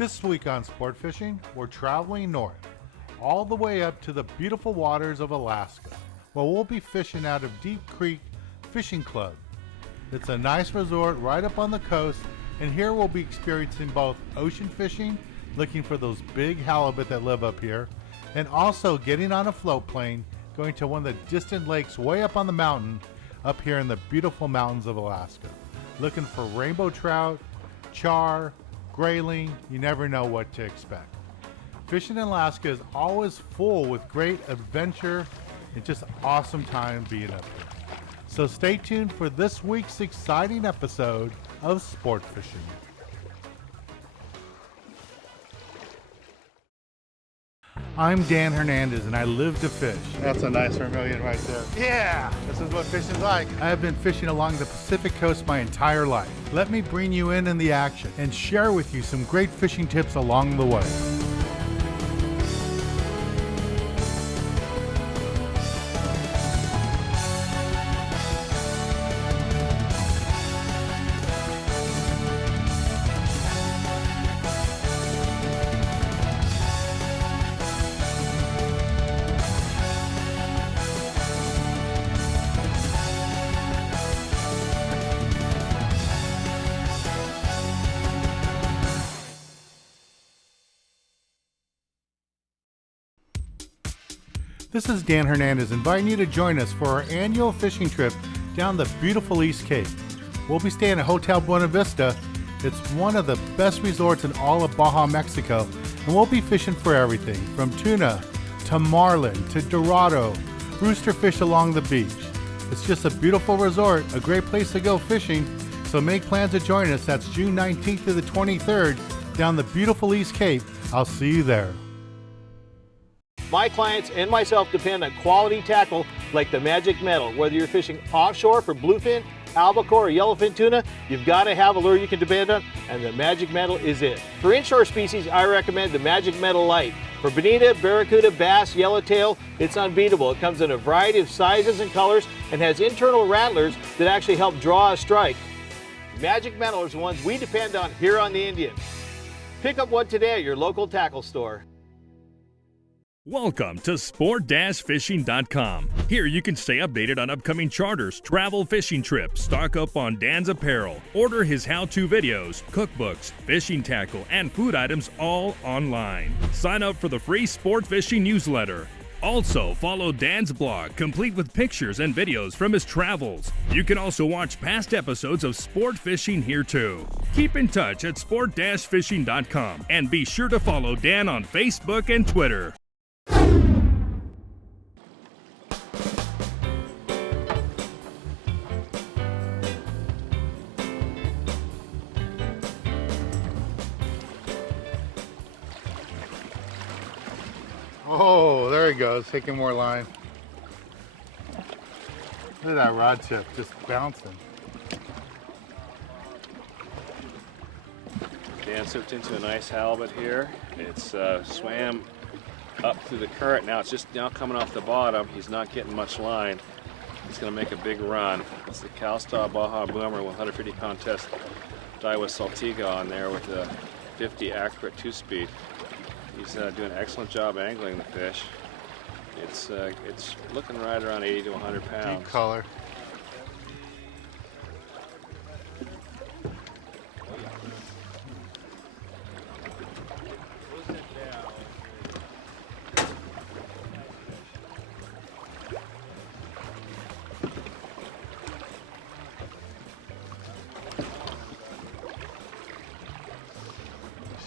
This week on Sport Fishing, we're traveling north, all the way up to the beautiful waters of Alaska, where we'll be fishing out of Deep Creek Fishing Club. It's a nice resort right up on the coast, and here we'll be experiencing both ocean fishing, looking for those big halibut that live up here, and also getting on a float plane, going to one of the distant lakes way up on the mountain, up here in the beautiful mountains of Alaska, looking for rainbow trout, char, grayling. You never know what to expect. Fishing in Alaska is always full with great adventure and just awesome time being up here. So stay tuned for this week's exciting episode of Sport Fishing. I'm Dan Hernandez and I live to fish. That's a nice vermilion right there. Yeah, this is what fishing's like. I have been fishing along the Pacific coast my entire life. Let me bring you in the action and share with you some great fishing tips along the way. This is Dan Hernandez inviting you to join us for our annual fishing trip down the beautiful East Cape. We'll be staying at Hotel Buena Vista. It's one of the best resorts in all of Baja, Mexico, and we'll be fishing for everything from tuna to marlin to dorado, rooster fish along the beach. It's just a beautiful resort, a great place to go fishing, so make plans to join us. That's June 19th to the 23rd down the beautiful East Cape. I'll see you there. My clients and myself depend on quality tackle like the Magic Metal. Whether you're fishing offshore for bluefin, albacore, or yellowfin tuna, you've got to have a lure you can depend on, and the Magic Metal is it. For inshore species, I recommend the Magic Metal Light. For bonita, barracuda, bass, yellowtail, it's unbeatable. It comes in a variety of sizes and colors and has internal rattlers that actually help draw a strike. Magic Metal is the ones we depend on here on the Indian. Pick up one today at your local tackle store. Welcome to sport-fishing.com. Here you can stay updated on upcoming charters, travel fishing trips, stock up on Dan's apparel, order his how-to videos, cookbooks, fishing tackle, and food items all online. Sign up for the free Sport Fishing newsletter. Also, follow Dan's blog, complete with pictures and videos from his travels. You can also watch past episodes of Sport Fishing here too. Keep in touch at sport-fishing.com and be sure to follow Dan on Facebook and Twitter. Oh, there he goes, taking more line. Look at that rod tip just bouncing. Dan slipped into a nice halibut here. It's swam up through the current. Now it's just now coming off the bottom. He's not getting much line. He's going to make a big run. It's the Calstar Baja Boomer 150-pound test Daiwa Saltiga on there with a 50 accurate 2-speed. He's doing an excellent job angling the fish. It's looking right around 80 to 100 pounds. Deep color.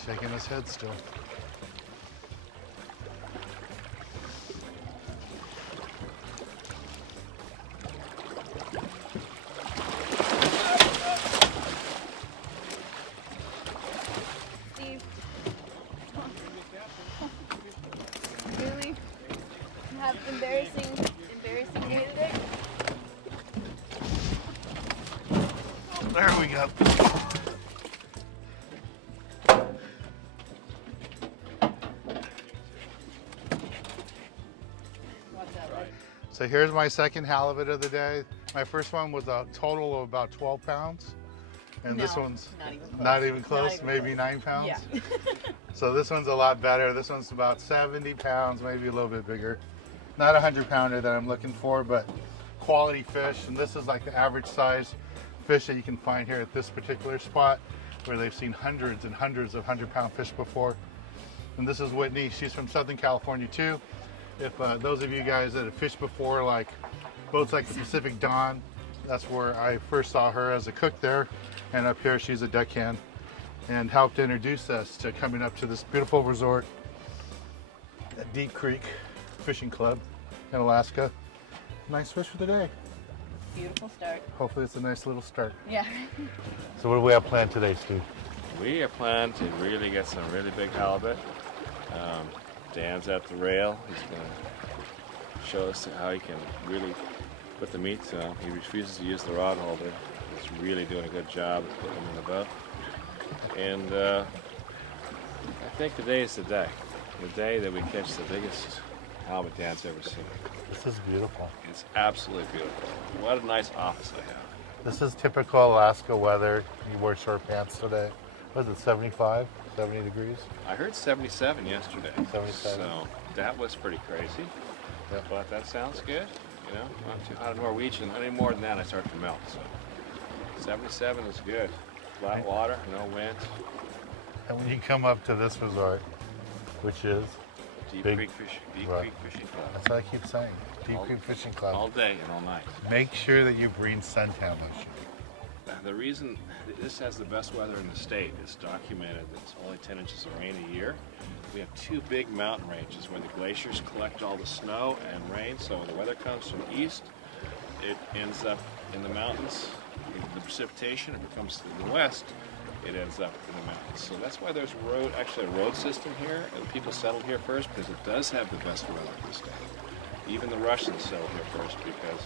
Shaking his head still. Really? You have embarrassing day today? There we go. So here's my second halibut of the day. My first one was a total of about 12 pounds. And No, this one's not even close. not even close, Not even maybe close. 9 pounds? Yeah. So this one's a lot better. This one's about 70 pounds, maybe a little bit bigger. Not a 100-pounder that I'm looking for, but quality fish. And this is like the average size fish that you can find here at this particular spot, where they've seen hundreds and hundreds of 100-pound fish before. And this is Whitney. She's from Southern California too. If those of you guys that have fished before, like boats like the Pacific Dawn, that's where I first saw her as a cook there. And up here, she's a deckhand and helped introduce us to coming up to this beautiful resort at Deep Creek Fishing Club in Alaska. Nice fish for the day. Beautiful start. Hopefully it's a nice little start. Yeah. So what do we have planned today, Steve? We have planned to really get some really big halibut. Dan's at the rail. He's going to show us how he can really put the meat to him. He refuses to use the rod holder. He's really doing a good job of putting him in the boat. And I think today is the day that we catch the biggest halibut Dan's ever seen. This is beautiful. It's absolutely beautiful. What a nice office I have. This is typical Alaska weather. You wore short pants today. Was it 75, 70 degrees? I heard 77 yesterday. 77. So that was pretty crazy. Yep. But that sounds good. You know, not too hot in Norwegian. Any more than that, I start to melt. So 77 is good. Flat water, no wind. And when you come up to this resort, which is Deep Big- Creek Fishing right. Club. That's what I keep saying. Deep Creek Fishing Club. All day and all night. Make sure that you bring suntan lotion. The reason this has the best weather in the state is documented that it's only 10 inches of rain a year. We have two big mountain ranges where the glaciers collect all the snow and rain, so when the weather comes from east, it ends up in the mountains, the precipitation. If it comes to the west, it ends up in the mountains. So that's why there's actually a road system here, and people settled here first because it does have the best weather in the state. Even the Russians settled here first because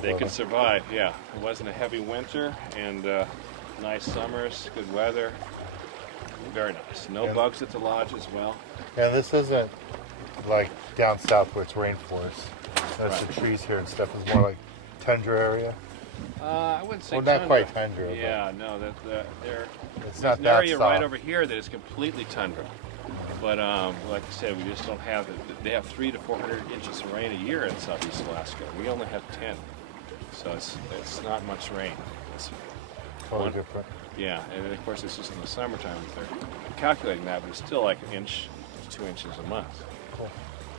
they could survive. Yeah, it wasn't a heavy winter and nice summers, good weather. Very nice. No bugs at the lodge as well. And this isn't like down south where it's rainforest. That's Right. the trees here and stuff. It's more like tundra area. I wouldn't say Well, not tundra. quite tundra, but- Yeah, no, there's It's an not that area right soft. over here that is completely tundra. But like I said, we just don't have it. They have 300 to 400 inches of rain a year in southeast Alaska. We only have 10, so it's not much rain. It's Totally different. Yeah, and then of course it's just in the summertime that they're calculating that, but it's still like an inch to 2 inches a month. Cool.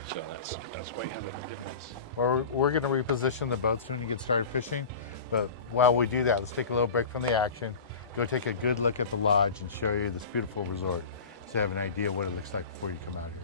So that's why you have that difference. We're going to reposition the boats when you get started fishing. But while we do that, let's take a little break from the action, go take a good look at the lodge and show you this beautiful resort so you have an idea what it looks like before you come out here.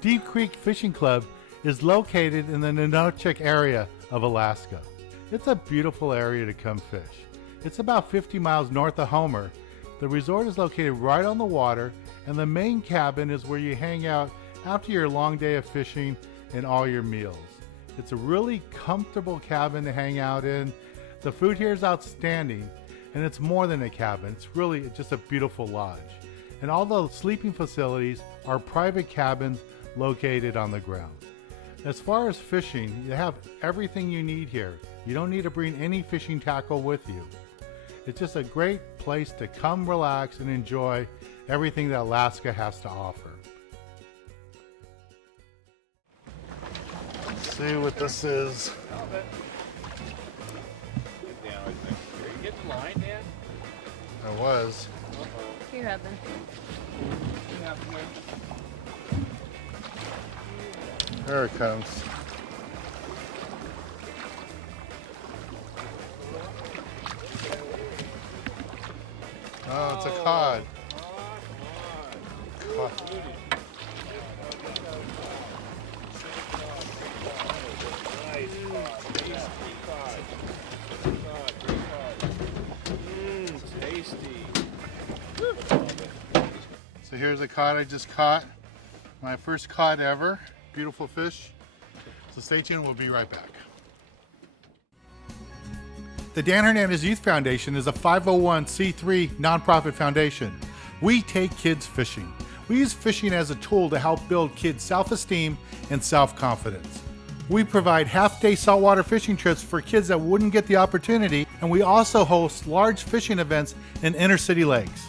Deep Creek Fishing Club is located in the Nunotchik area of Alaska. It's a beautiful area to come fish. It's about 50 miles north of Homer. The resort is located right on the water, and the main cabin is where you hang out after your long day of fishing and all your meals. It's a really comfortable cabin to hang out in. The food here is outstanding, and it's more than a cabin. It's really just a beautiful lodge. And all the sleeping facilities are private cabins located on the ground. As far as fishing, you have everything you need here. You don't need to bring any fishing tackle with you. It's just a great place to come relax and enjoy everything that Alaska has to offer. Let's see what this is. Get down right there. Are you getting in line, Dan? I was. Here, Evan. What happened there? There it comes. Oh, it's a cod. Cod. So here's a cod I just caught. My first cod ever. Beautiful fish. So stay tuned, we'll be right back. The Dan Hernandez Youth Foundation is a 501c3 nonprofit foundation. We take kids fishing. We use fishing as a tool to help build kids' self-esteem and self-confidence. We provide half-day saltwater fishing trips for kids that wouldn't get the opportunity, and we also host large fishing events in inner-city lakes.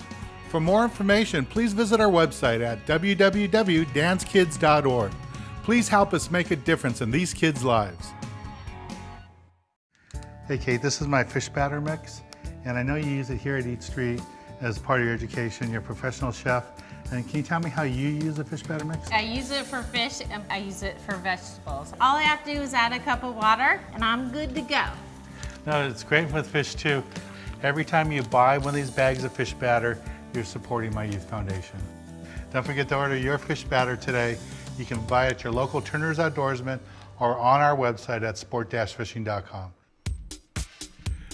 For more information, please visit our website at www.danskids.org. Please help us make a difference in these kids' lives. Hey Kate, this is my fish batter mix, and I know you use it here at Eat Street as part of your education. You're a professional chef. And can you tell me how you use the fish batter mix? I use it for fish and I use it for vegetables. All I have to do is add a cup of water and I'm good to go. No, it's great with fish too. Every time you buy one of these bags of fish batter, you're supporting my youth foundation. Don't forget to order your fish batter today. You can buy it at your local Turner's Outdoorsman or on our website at sport-fishing.com.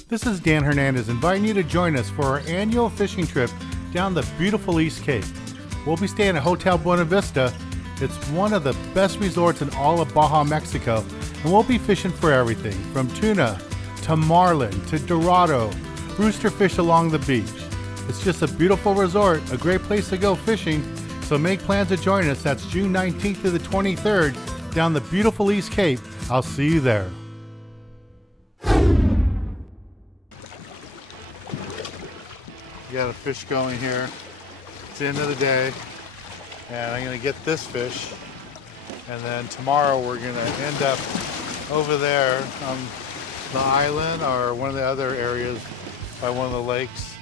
This is Dan Hernandez inviting you to join us for our annual fishing trip down the beautiful East Cape. We'll be staying at Hotel Buena Vista. It's one of the best resorts in all of Baja, Mexico, and we'll be fishing for everything from tuna to marlin to dorado, rooster fish along the beach. It's just a beautiful resort, a great place to go fishing, so make plans to join us. That's June 19th to the 23rd down the beautiful East Cape. I'll see you there. You got a fish going here. It's the end of the day, and I'm gonna get this fish, and then tomorrow we're gonna end up over there on the island or one of the other areas by one of the lakes.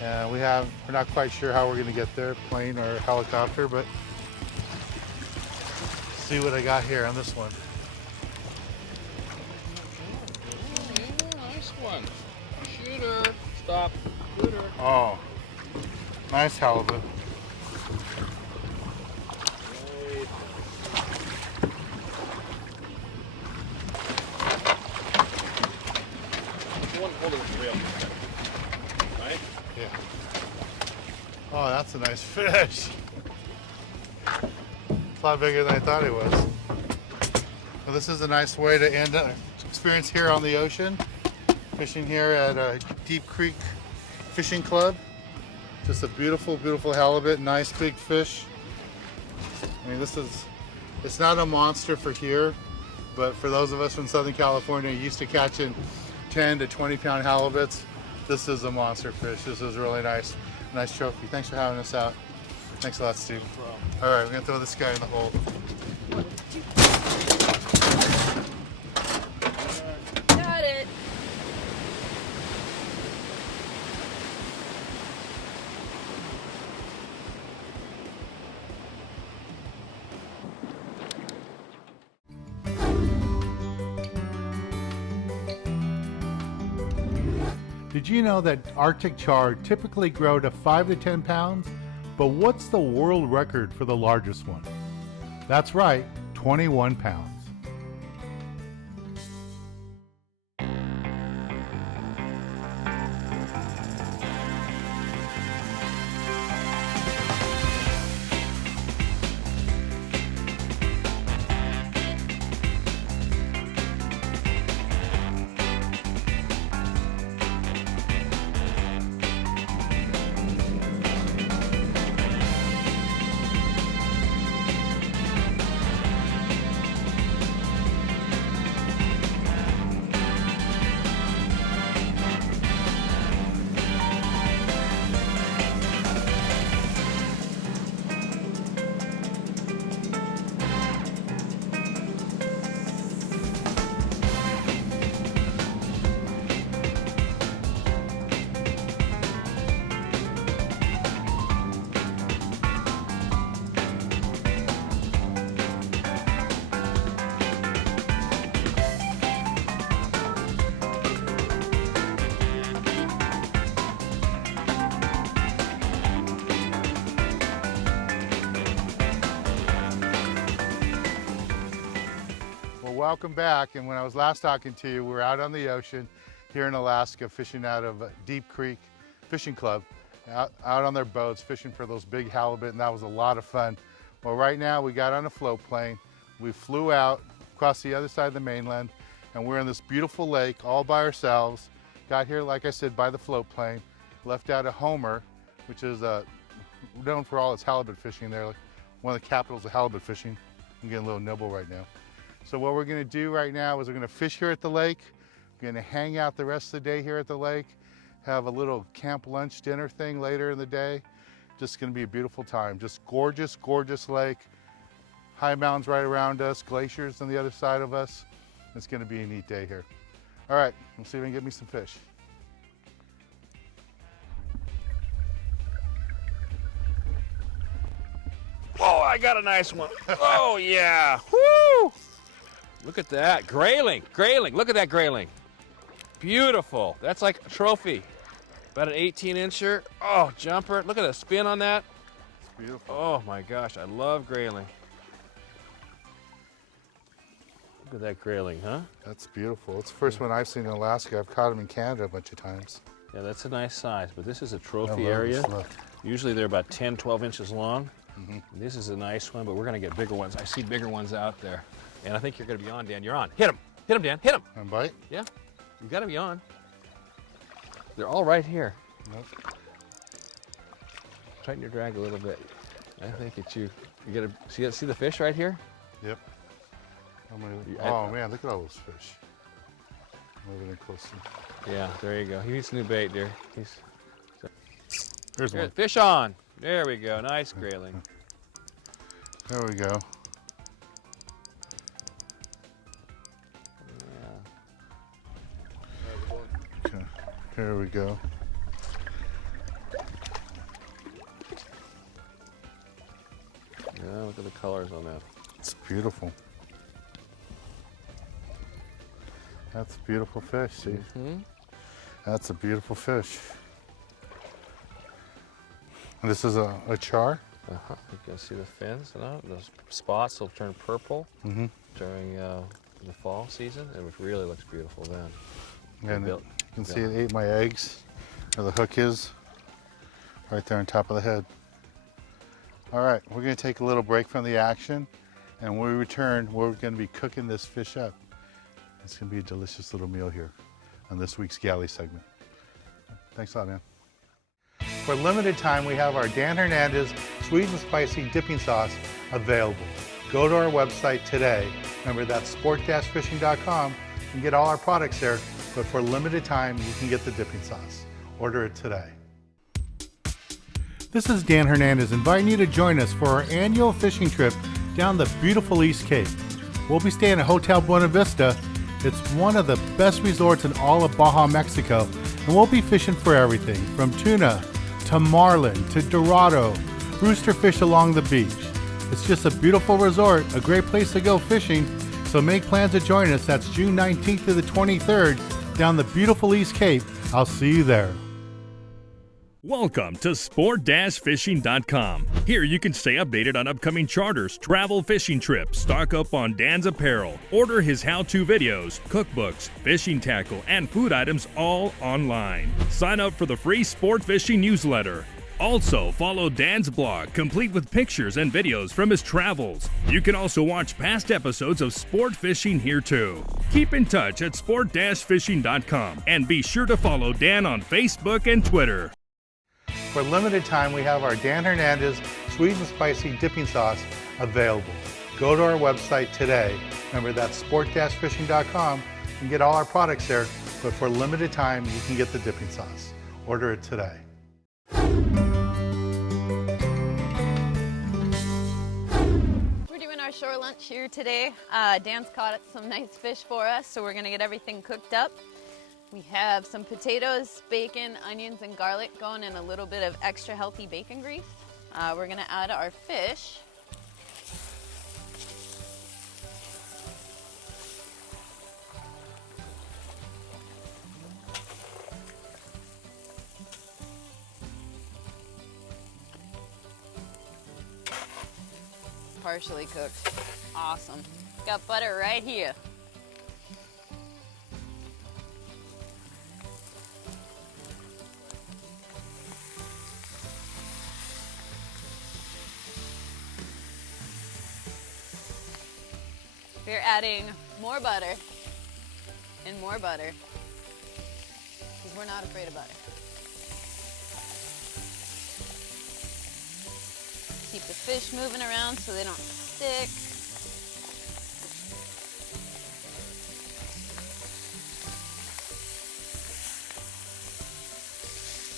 And we're not quite sure how we're gonna get there, plane or helicopter, but see what I got here on this one. Nice one. Shooter. Stop. Shooter. Oh, nice halibut. One holding the reel. Right? Yeah. Oh, that's a nice fish. It's a lot bigger than I thought it was. Well, this is a nice way to end our experience here on the ocean. Fishing here at Deep Creek Fishing Club. Just a beautiful, beautiful halibut, nice big fish. I mean, it's not a monster for here, but for those of us from Southern California used to catching 10 to 20 pound halibuts, this is a monster fish. This is really nice trophy. Thanks for having us out. Thanks a lot, Steve. All right, we're gonna throw this guy in the hole. Got it. Did you know that Arctic char typically grow to 5 to 10 pounds? But what's the world record for the largest one? That's right, 21 pounds. Welcome back. And when I was last talking to you, we were out on the ocean here in Alaska fishing out of Deep Creek Fishing Club, out on their boats fishing for those big halibut, and that was a lot of fun. Well, right now we got on a float plane, we flew out across the other side of the mainland, and we're in this beautiful lake all by ourselves, Got here, like I said, by the float plane. Left out of Homer, which is known for all its halibut fishing there. Like one of the capitals of halibut fishing. I'm getting a little nibble right now. So what we're gonna do right now is we're gonna fish here at the lake. We're gonna hang out the rest of the day here at the lake. Have a little camp lunch dinner thing later in the day. Just gonna be a beautiful time. Just gorgeous, gorgeous lake. High mountains right around us, glaciers on the other side of us. It's gonna be a neat day here. All right, let's see if we can get me some fish. Oh, I got a nice one. Oh, yeah. Woo! Look at that. Grayling. Grayling. Look at that grayling. Beautiful. That's like a trophy. About an 18-incher. Oh, jumper. Look at the spin on that. It's beautiful. Oh, my gosh. I love grayling. Look at that grayling, huh? That's beautiful. It's the first one I've seen in Alaska. I've caught them in Canada a bunch of times. Yeah, that's a nice size, but this is a trophy I love area. this. Look. Usually they're about 10, 12 inches long. This is a nice one, but we're going to get bigger ones. I see bigger ones out there. And I think you're going to be on, Dan. You're on. Hit him. Hit him, Dan. Hit him. And bite? Yeah. You got to be on. They're all right here. Nope. Tighten your drag a little bit. I think it's you. You got to see the fish right here? Yep. Oh man, look at all those fish. Moving in closer. Yeah, there you go. He needs new bait, dear. Here's Here, one. fish on. There we go. Nice grayling. There we go. Okay. Here we go. Yeah, look at the colors on that. It's beautiful. That's a beautiful fish, see? That's a beautiful fish. And this is a char? Uh-huh. You can see the fins, you know? Those spots will turn purple during the fall season, and it really looks beautiful then. And you can see it ate my eggs, where the hook is, right there on top of the head. All right, we're gonna take a little break from the action, and when we return, we're gonna be cooking this fish up. It's gonna be a delicious little meal here on this week's Galley segment. Thanks a lot, man. For a limited time, we have our Dan Hernandez sweet and spicy dipping sauce available. Go to our website today. Remember, that's sport-fishing.com. You can get all our products there, but for a limited time, you can get the dipping sauce. Order it today. This is Dan Hernandez inviting you to join us for our annual fishing trip down the beautiful East Cape. We'll be staying at Hotel Buena Vista. It's one of the best resorts in all of Baja, Mexico, and we'll be fishing for everything from tuna to marlin to dorado, rooster fish along the beach. It's just a beautiful resort, a great place to go fishing, so make plans to join us. That's June 19th to the 23rd down the beautiful East Cape. I'll see you there. Welcome to sport-fishing.com. Here you can stay updated on upcoming charters, travel fishing trips, stock up on Dan's apparel, order his how-to videos, cookbooks, fishing tackle, and food items all online. Sign up for the free Sport Fishing newsletter. Also, follow Dan's blog, complete with pictures and videos from his travels. You can also watch past episodes of Sport Fishing here too. Keep in touch at sport-fishing.com and be sure to follow Dan on Facebook and Twitter. For a limited time, we have our Dan Hernandez sweet and spicy dipping sauce available. Go to our website today. Remember, that's sport-fishing.com. You can get all our products there, but for a limited time, you can get the dipping sauce. Order it today. We're doing our shore lunch here today. Dan's caught some nice fish for us, so we're gonna get everything cooked up. We have some potatoes, bacon, onions, and garlic going in a little bit of extra healthy bacon grease. We're gonna add our fish. Partially cooked. Awesome. Got butter right here. We're adding more butter and more butter. we're not afraid of butter. Keep the fish moving around so they don't stick.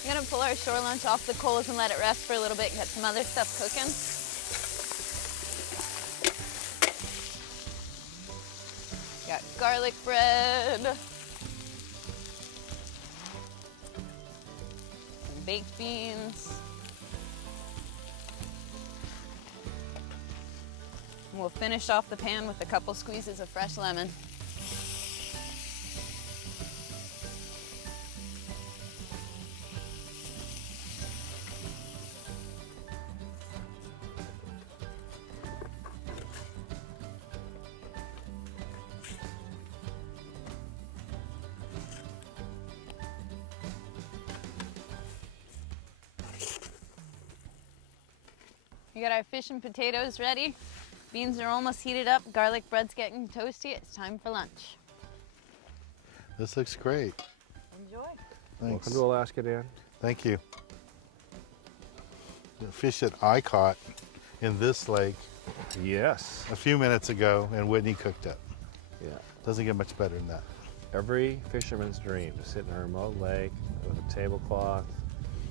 I'm gonna pull our shore lunch off the coals and let it rest for a little bit and get some other stuff cooking. Got garlic bread, some baked beans. And we'll finish off the pan with a couple squeezes of fresh lemon. We got our fish and potatoes ready. Beans are almost heated up. Garlic bread's getting toasty. It's time for lunch. This looks great. Enjoy. Thanks. Welcome to Alaska, Dan. Thank you. The fish that I caught in this lake Yes. a few minutes ago and Whitney cooked up. Yeah. Doesn't get much better than that. Every fisherman's dream to sit in a remote lake with a tablecloth,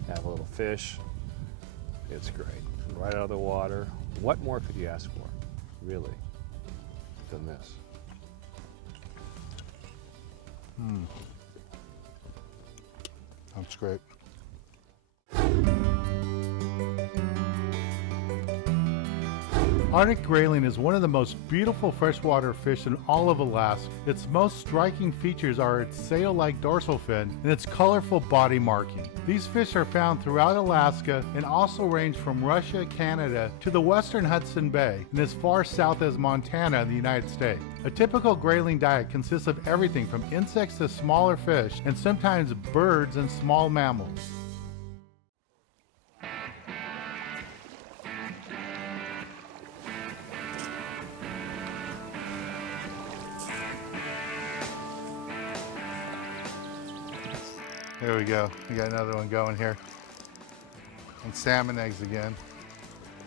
have a little fish. It's great. Right out of the water. What more could you ask for, really, than this? That's great. Arctic grayling is one of the most beautiful freshwater fish in all of Alaska. Its most striking features are its sail-like dorsal fin and its colorful body marking. These fish are found throughout Alaska and also range from Russia, Canada to the western Hudson Bay and as far south as Montana in the United States. A typical grayling diet consists of everything from insects to smaller fish and sometimes birds and small mammals. There we go. We got another one going here. And salmon eggs again.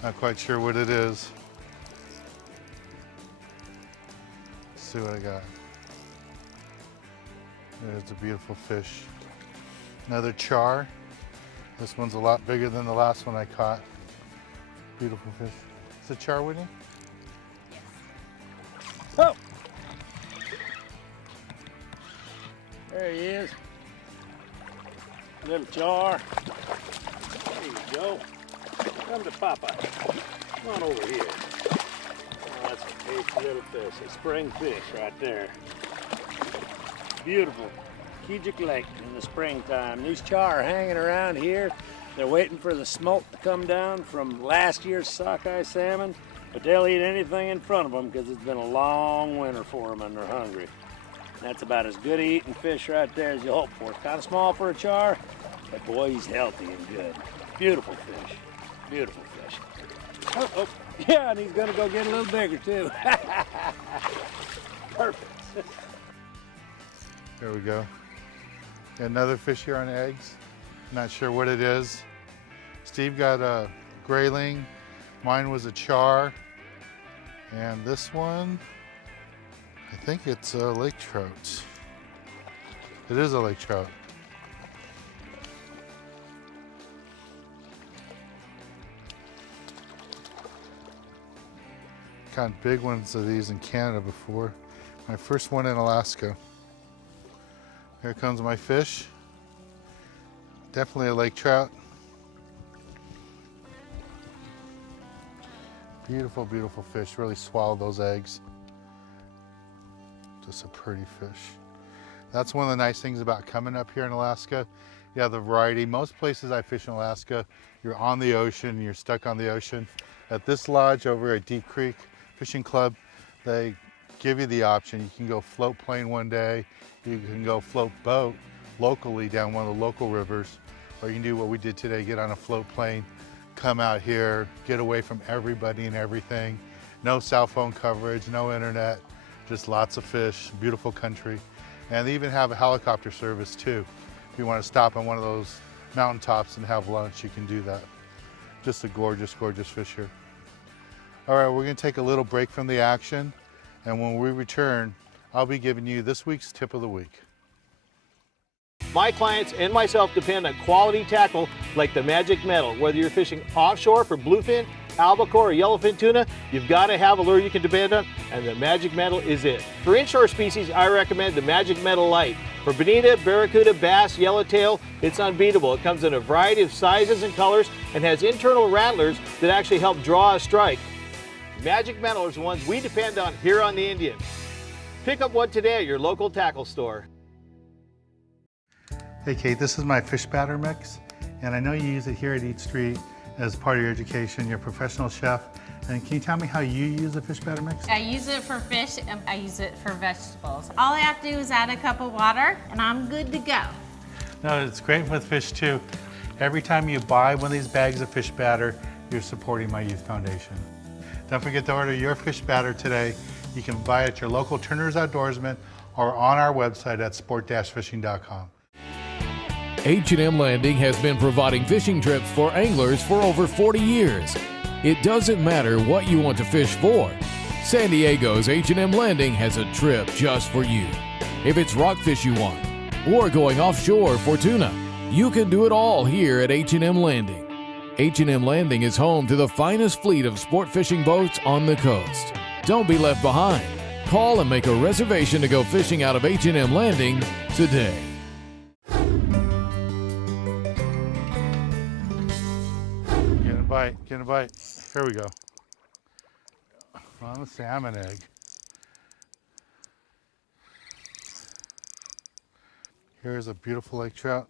Not quite sure what it is. Let's see what I got. There's a beautiful fish. Another char. This one's a lot bigger than the last one I caught. Beautiful fish. Is it char, Whitney? Oh! There he is. Little char. There you go. Come to Papa. Come on over here. Oh, that's a tasty little fish. A spring fish right there. Beautiful. Keejic Lake in the springtime. These char are hanging around here. They're waiting for the smoke to come down from last year's sockeye salmon, but they'll eat anything in front of them because it's been a long winter for them and they're hungry. That's about as good eating fish right there as you hope for. Kind of small for a char, but boy, he's healthy and good. Beautiful fish. Beautiful fish. Oh, oh. Yeah, and he's gonna go get a little bigger too. Perfect. There we go. Got another fish here on eggs. Not sure what it is. Steve got a grayling. Mine was a char. And this one, I think it's a lake trout. It is a lake trout. Caught big ones of these in Canada before. My first one in Alaska. Here comes my fish. Definitely a lake trout. Beautiful, beautiful fish. Really swallowed those eggs. Just a pretty fish. That's one of the nice things about coming up here in Alaska. You have the variety. Most places I fish in Alaska, you're on the ocean, you're stuck on the ocean. At this lodge over at Deep Creek Fishing Club, they give you the option. You can go float plane one day, you can go float boat locally down one of the local rivers, or you can do what we did today, get on a float plane, come out here, get away from everybody and everything. No cell phone coverage, no internet, just lots of fish, beautiful country. And they even have a helicopter service too. If you want to stop on one of those mountaintops and have lunch, you can do that. Just a gorgeous, gorgeous fish here. All right, we're going to take a little break from the action, and when we return, I'll be giving you this week's tip of the week. My clients and myself depend on quality tackle like the Magic Metal. Whether you're fishing offshore for bluefin, albacore, or yellowfin tuna, you've got to have a lure you can depend on, and the Magic Metal is it. For inshore species, I recommend the Magic Metal Light. For bonita, barracuda, bass, yellowtail, it's unbeatable. It comes in a variety of sizes and colors and has internal rattlers that actually help draw a strike. Magic Metal is the ones we depend on here on the Indian. Pick up one today at your local tackle store. Hey Kate, this is my fish batter mix, and I know you use it here at Eat Street as part of your education. You're a professional chef, and can you tell me how you use the fish batter mix? I use it for fish and I use it for vegetables. All I have to do is add a cup of water and I'm good to go. No, it's great with fish too. Every time you buy one of these bags of fish batter, you're supporting my youth foundation. Don't forget to order your fish batter today. You can buy it at your local Turner's Outdoorsman or on our website at sport-fishing.com. H&M Landing has been providing fishing trips for anglers for over 40 years. It doesn't matter what you want to fish for. San Diego's H&M Landing has a trip just for you. If it's rockfish you want, or going offshore for tuna, you can do it all here at H&M Landing. H&M Landing is home to the finest fleet of sport fishing boats on the coast. Don't be left behind. Call and make a reservation to go fishing out of H&M Landing today. Get a bite. Here we go. On a salmon egg. Here's a beautiful lake trout.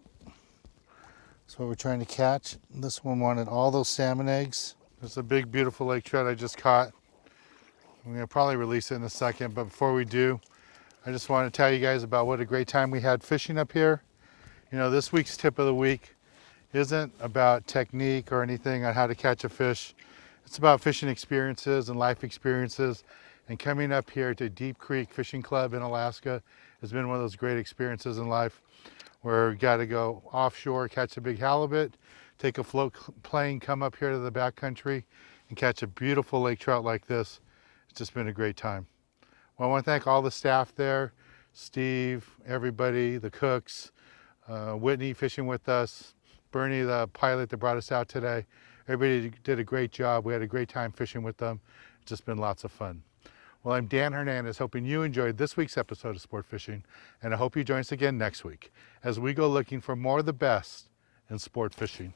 That's what we're trying to catch. This one wanted all those salmon eggs. There's a big, beautiful lake trout I just caught. I'm gonna probably release it in a second, but before we do, I just want to tell you guys about what a great time we had fishing up here. You know, this week's tip of the week isn't about technique or anything on how to catch a fish. It's about fishing experiences and life experiences. And coming up here to Deep Creek Fishing Club in Alaska has been one of those great experiences in life where we got to go offshore, catch a big halibut, take a float plane, come up here to the backcountry and catch a beautiful lake trout like this. It's just been a great time. Well, I want to thank all the staff there, Steve, everybody, the cooks, Whitney fishing with us, Bernie, the pilot that brought us out today. Everybody did a great job. We had a great time fishing with them. It's just been lots of fun. Well, I'm Dan Hernandez, hoping you enjoyed this week's episode of Sport Fishing, and I hope you join us again next week as we go looking for more of the best in sport fishing.